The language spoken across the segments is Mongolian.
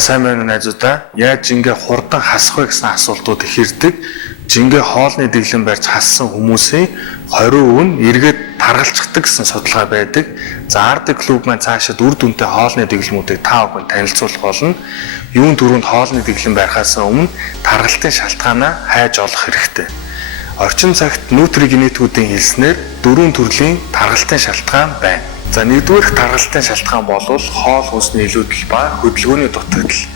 сайн байна уу найзуудаа? Яаж жингээ хурдан хасах вэ гэсэн асуултууд их ирдэг. Жингээ хоолны дэглэм барьж хассан хүмүүсийн 20% нь эргээд таргалцдаг гэсэн судалгаа байдаг. За Ardeg клуб маань цаашид үр дүнтэй хоолны дэглэмүүдийг та бүхэнд танилцуулах болно. Юун дөрөнд хоолны дэглэм барихаас өмнө таргалтын шалтгаанаа хайж олох хэрэгтэй. Орчин цагт нутригенетикүүдийн хэлснээр 4 төрлийн таргалтын шалтгаан байна. За нэгдүгээрх таргалтын шалтгаан бол хоол хүнсний илүүдэл ба хөдөлгөөний дутагдал.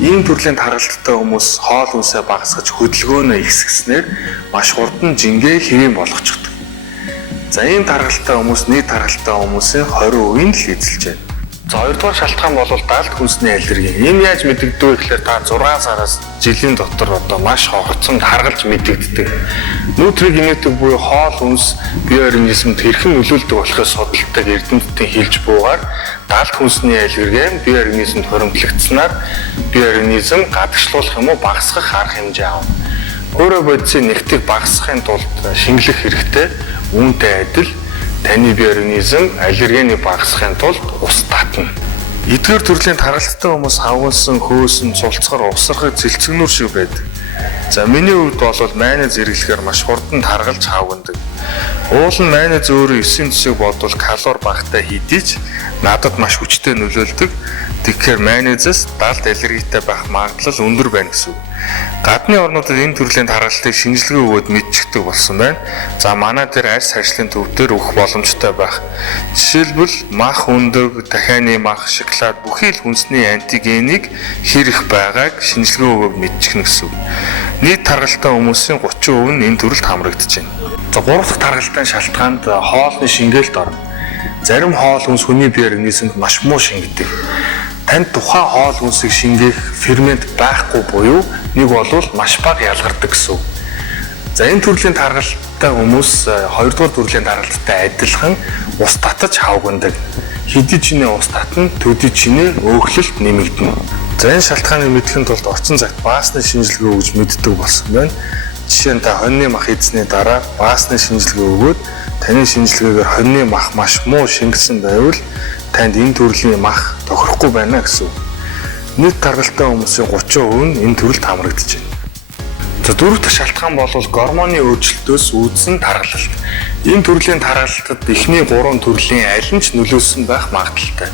Ийм төрлийн таргалттай хүмүүс хоол хүнсээ багасгаж хөдөлгөөнөө ихсгэснээр маш хурдан жингээ хэвэн болгочихдог. За ийм таргалттай хүмүүс нийт таргалттай хүмүүсийн 20% нь л эзэлж байна. За хоёрдугаар шалтгаан бол даалт хүнсний аллерги. Энэ яаж мэдэгддэг вэ гэхээр та 6 сараас жилийн дотор маш хогцсон харгалж мэдэгддэг. Нутригенетик буюу хоол хүнс биоорганизмд хэрхэн нөлөөлдөг болохыг судалдаг эрдэмтдийн хэлж буугаар даалт хүнсний аллерги биоорганизмд хуримтлагдсанаар биоорганизм гадагшлуулах юм уу багасгах арга хэмжээ авна. Өөрөө бодисын нэгтийг багасгахын тулд шингэлэх хэрэгтэй. Үүнтэй адил таны биоорганизм аллергений багасгахын тулд ус татна. Эдгээр төрлийн таргалттай хүмүүс хавгансан, хөөсөн, цулцгар, усрахыг цэлцэгнүр шиг байдаг. За миний хувьд бол майонез зэрэглэхээр маш хурдан таргалж хавгандаг. Уул нь майонез өөрөө 9 цэцэг бодвол калори багтай хэдий ч надад маш хүчтэй нөлөөлдөг. Тэгэхээр майонезээс даалт аллергитай байх магадлал өндөр байна гэсэн үг. Гадны орнуудад энэ төрлийн таргалтыг шинжилгээ өгөөд мэдчихдэг болсон байна. За манай дээр арьс харшлын төв дээр өгөх боломжтой байх. Жишээлбэл мах өндөг, дахианы мах, шоколад бүхий л хүнсний антигенийг хэр их байгааг шинжилгээ өгөөд мэдчихнэ гэсэн үг. Нийт таргалттай хүмүүсийн 30% нь энэ төрөлд хамрагдаж байна. За гурав дахь таргалтын шалтгаанд хоолны шингээлт орно. Зарим хоол хүнс хүний биоорганизмд маш муу шингэдэг. Танд тухайн хоол хүнсийг шингээх фермент байхгүй буюу нэг бол маш бага ялгардаг гэсэн үг. За энэ төрлийн таргалттай хүмүүс хоёрдугаар төрлийн таргалттай адилхан ус татаж хавгандаг. Хэдий чинээ ус татна, төдий чинээ өөхлөлт нэмэгдэнэ. За энэ шалтгааныг мэдхийн тулд орчин цагт баасны шинжилгээ өгж мэддэг болсон байна. Жишээ нь та хоньны мах эзний дараа баасны шинжилгээ өгөөд таны шинжилгээгээр хоньны мах маш муу шингэсэн байвал танд энэ төрлийн мах тохирохгүй байна гэсэн үг. Нийт таргалттай хүмүүсийн 30% нь энэ төрөлд хамрагдаж байна. За дөрөв дэх шалтгаан бол гормоны өөрчлөлтөөс үүдсэн таргалалт. Энэ төрлийн таргалтад эхний 3 төрлийн аль нь ч нөлөөсөн байх магадaltaй.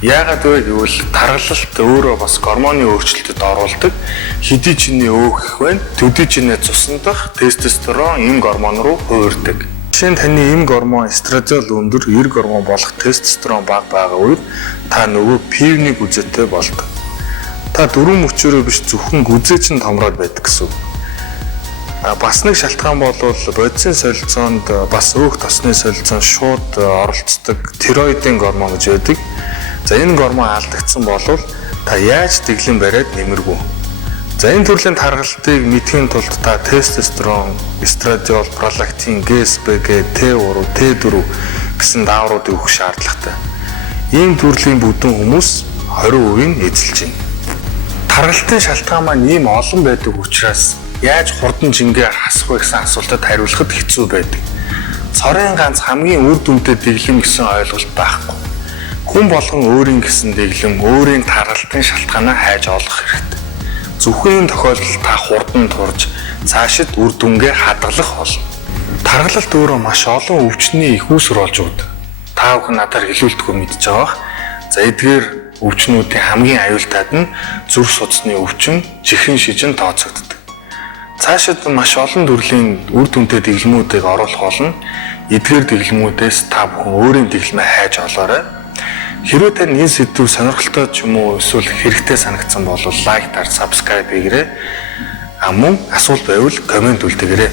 Яагаад вэ гэвэл таргалалт өөрөө бас гормоны өөрчлөлтөд оруулдаг. Хэдий чиний өөх байна, төдий чиний цусндах тестостерон эм гормон руу хувирдаг. Жишээ нь таны эм гормон эстрадиол өндөр, эрг гормон болох тестостерон бага байгаа үед та нөгөө пивник үзэтэй болдог. Та дөрвөн мөчөөрөө биш зөвхөн гүзээ чинь томроод байдаг гэсэн үг. Бас нэг шалтгаан бол бодисын солилцоонд бас өөх тосны солилцоонд шууд оролцдог тироидын гормон гэж байдаг. За энэ гормон алдагдсан бол та яаж дэглэм бариад нэмэргүй. За энэ төрлийн таргалтыг мэдхийн тулд та тестостерон, эстрадиол, пролактин, ГСП, Т3, Т4 гэсэн даавруудыг өгөх шаардлагатай. Ийм төрлийн бүдүүн хүмүүс 20% нь эзэлж байна. Таргалтын шалтгаан маань ийм олон байдаг учраас яаж хурдан жингээ хасах вэ гэсэн асуултад хариулахад хэцүү байдаг. Цорын ганц хамгийн үр дүнтэй дэглэм гэсэн ойлголт байхгүй. Хүн болгон өөрийн гэсэн дэглэм, өөрийн таргалтын шалтгаанаа хайж олох хэрэгтэй. Зөвхөн энэ тохиолдолд та хурдан турж цаашид үр дүнгээ хадгалах болно. Таргалалт өөрөө маш олон өвчтний их үүсвэр болж өгдөг. Та бүхэн надаар хэлүүлдэггүй мэдж байгаах. За эдгээр өвчнүүдийн хамгийн аюултайд нь зүрх судасны өвчин, чихрийн шижин тооцогддог. Цаашид маш олон төрлийн үр дүнтэй дэглэмүүдийг оруулах болно. Эдгээр дэглэмүүдээс та бүхэн өөрийн дэглэмээ хайж олоорой. Хэрвээ тань энэ сэдвүү сонирхолтой ч юм уу эсвэл хэрэгтэй санагдсан бол лайк, subscribe хийгээрэй. Мөн асуулт байвал комент үлдээгээрэй.